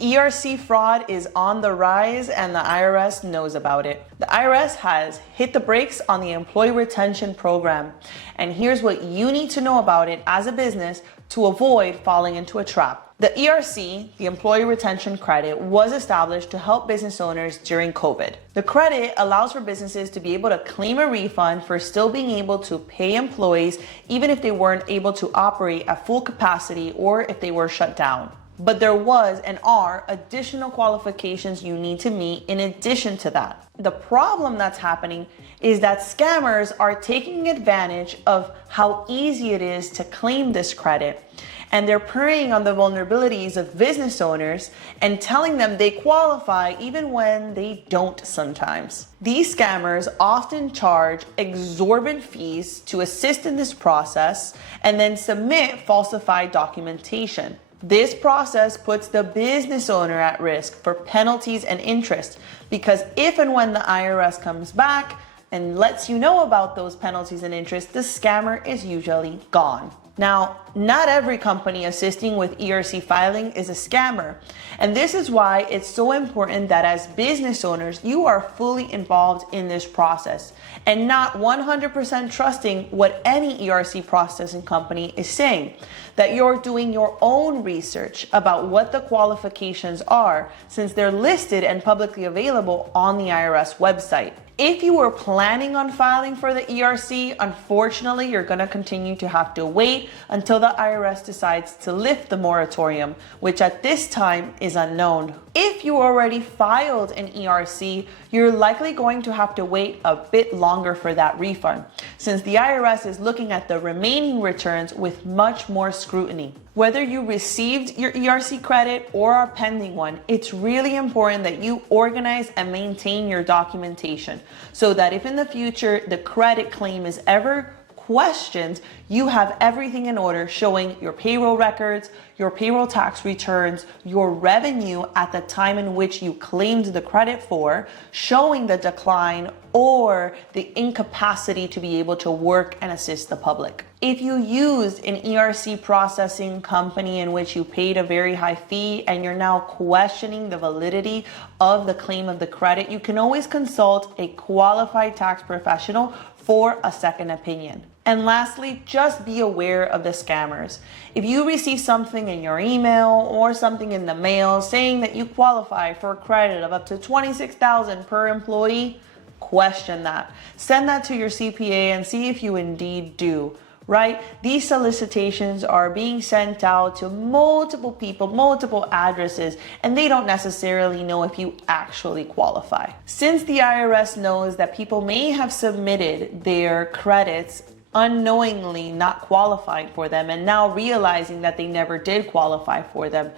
ERC fraud is on the rise and the IRS knows about it. The IRS has hit the brakes on the employee retention program. And here's what you need to know about it as a business to avoid falling into a trap. The ERC, the Employee Retention Credit, was established to help business owners during COVID. The credit allows for businesses to be able to claim a refund for still being able to pay employees even if they weren't able to operate at full capacity or if they were shut down. But there was and are additional qualifications you need to meet in addition to that. The problem that's happening is that scammers are taking advantage of how easy it is to claim this credit. And they're preying on the vulnerabilities of business owners and telling them they qualify even when they don't sometimes. These scammers often charge exorbitant fees to assist in this process and then submit falsified documentation. This process puts the business owner at risk for penalties and interest because if and when the IRS comes back and lets you know about those penalties and interest, the scammer is usually gone. Now, not every company assisting with ERC filing is a scammer. And this is why it's so important that as business owners, you are fully involved in this process and not 100% trusting what any ERC processing company is saying. That you're doing your own research about what the qualifications are since they're listed and publicly available on the IRS website. If you were planning on filing for the ERC, unfortunately, you're going to continue to have to wait until the IRS decides to lift the moratorium, which at this time is unknown. If you already filed an ERC, you're likely going to have to wait a bit longer for that refund, since the IRS is looking at the remaining returns with much more scrutiny. Whether you received your ERC credit or are pending one, it's really important that you organize and maintain your documentation so that if in the future the credit claim is ever questioned, you have everything in order showing your payroll records, your payroll tax returns, your revenue at the time in which you claimed the credit for, showing the decline or the incapacity to be able to work and assist the public. If you used an ERC processing company in which you paid a very high fee and you're now questioning the validity of the claim of the credit, you can always consult a qualified tax professional for a second opinion. And lastly, just be aware of the scammers. If you receive something in your email or something in the mail saying that you qualify for a credit of up to $26,000 per employee, question that. Send that to your CPA and see if you indeed do. Right? These solicitations are being sent out to multiple people, multiple addresses, and they don't necessarily know if you actually qualify. Since the IRS knows that people may have submitted their credits unknowingly not qualified for them and now realizing that they never did qualify for them,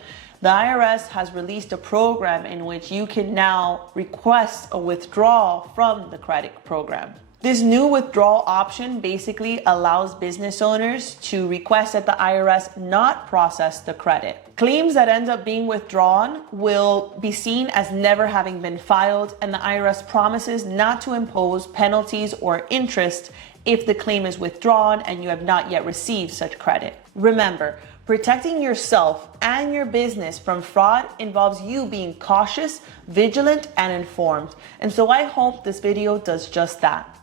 the IRS has released a program in which you can now request a withdrawal from the credit program. This new withdrawal option basically allows business owners to request that the IRS not process the credit. Claims that end up being withdrawn will be seen as never having been filed, and the IRS promises not to impose penalties or interest if the claim is withdrawn and you have not yet received such credit. Remember, protecting yourself and your business from fraud involves you being cautious, vigilant, and informed. And so I hope this video does just that.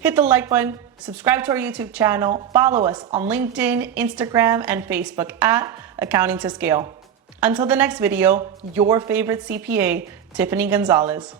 Hit the like button, subscribe to our YouTube channel, follow us on LinkedIn, Instagram, and Facebook at Accounting to Scale. Until the next video, your favorite CPA, Tiffany Gonzalez.